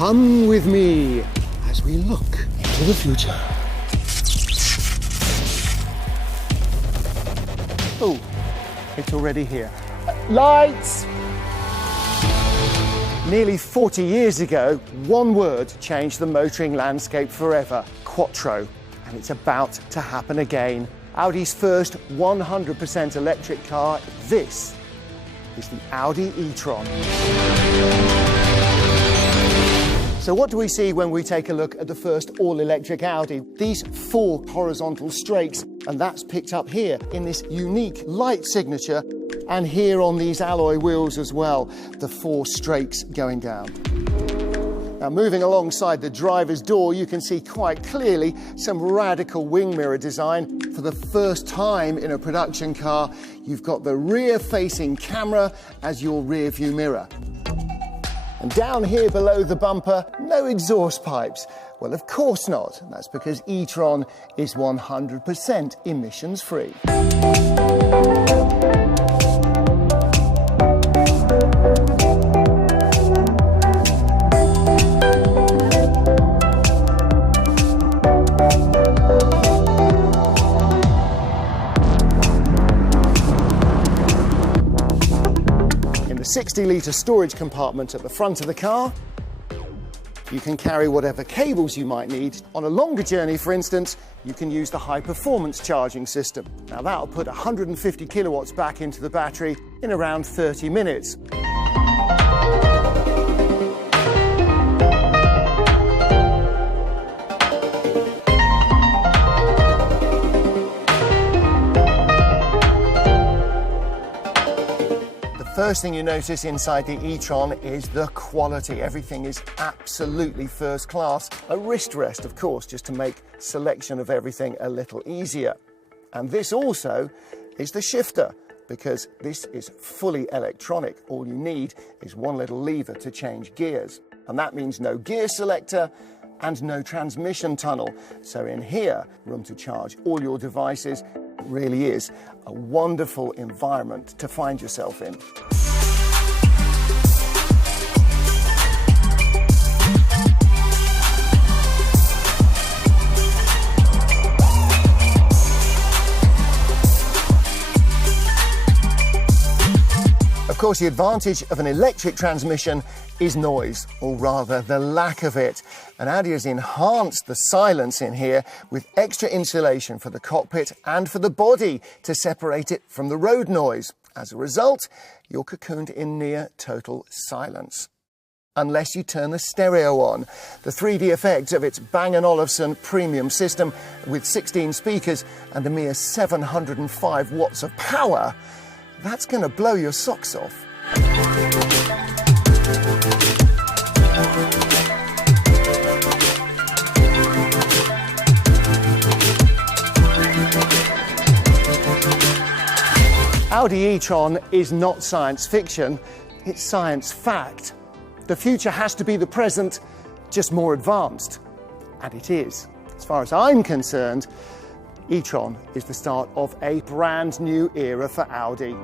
Come with me as we look into the future. Oh, it's already here. Lights! Nearly 40 years ago, one word changed the motoring landscape forever: quattro. And it's about to happen again. Audi's first 100% electric car, this is the Audi e-tron. So what do we see when we take a look at the first all-electric Audi? These 4 horizontal strakes, and that's picked up here in this unique light signature, and here on these alloy wheels as well, the 4 strakes going down. Now, moving alongside the driver's door, you can see quite clearly some radical wing mirror design. For the first time in a production car, you've got the rear-facing camera as your rear-view mirror. And down here below the bumper, no exhaust pipes. Well, of course not. That's because e-tron is 100% emissions-free. The 60-litre storage compartment at the front of the car. You can carry whatever cables you might need. On a longer journey, for instance, you can use the high-performance charging system. Now, that'll put 150 kilowatts back into the battery in around 30 minutes. First thing you notice inside the e-tron is the quality. Everything is absolutely first class. A wrist rest, of course, just to make selection of everything a little easier. And this also is the shifter, because this is fully electronic. All you need is one little lever to change gears. And that means no gear selector and no transmission tunnel. So in here, room to charge all your devices. It really is a wonderful environment to find yourself in. Of course, the advantage of an electric transmission is noise, or rather the lack of it. And Audi has enhanced the silence in here with extra insulation for the cockpit and for the body to separate it from the road noise. As a result, you're cocooned in near total silence. Unless you turn the stereo on. The 3D effect of its Bang & Olufsen premium system with 16 speakers and a mere 705 watts of power, that's going to blow your socks off. Audi e-tron is not science fiction, it's science fact. The future has to be the present, just more advanced. And it is. As far as I'm concerned, e-tron is the start of a brand new era for Audi.